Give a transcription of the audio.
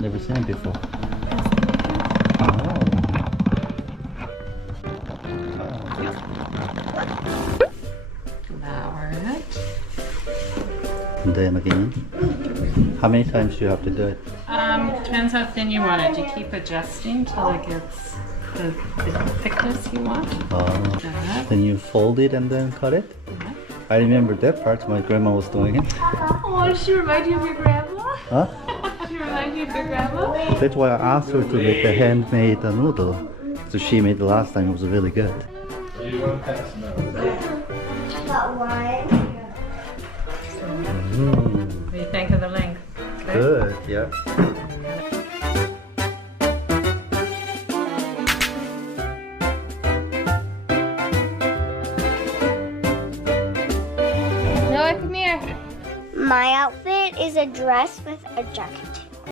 Never seen it before. Flour it. And then again, how many times do you have to do it? Depends how thin you want it. You keep adjusting till it gets the thickness you want. That. Then you fold it and then cut it? Yeah. I remember that part. My grandma was doing it. Oh, does she remind you of your grandma? Huh? She remind you of your grandma? That's why I asked her to make the handmade noodle. So she made the last time. It was really good. Got one. What do you think of the length? Good, yeah. Noah, come here. My outfit is a dress with a jacket.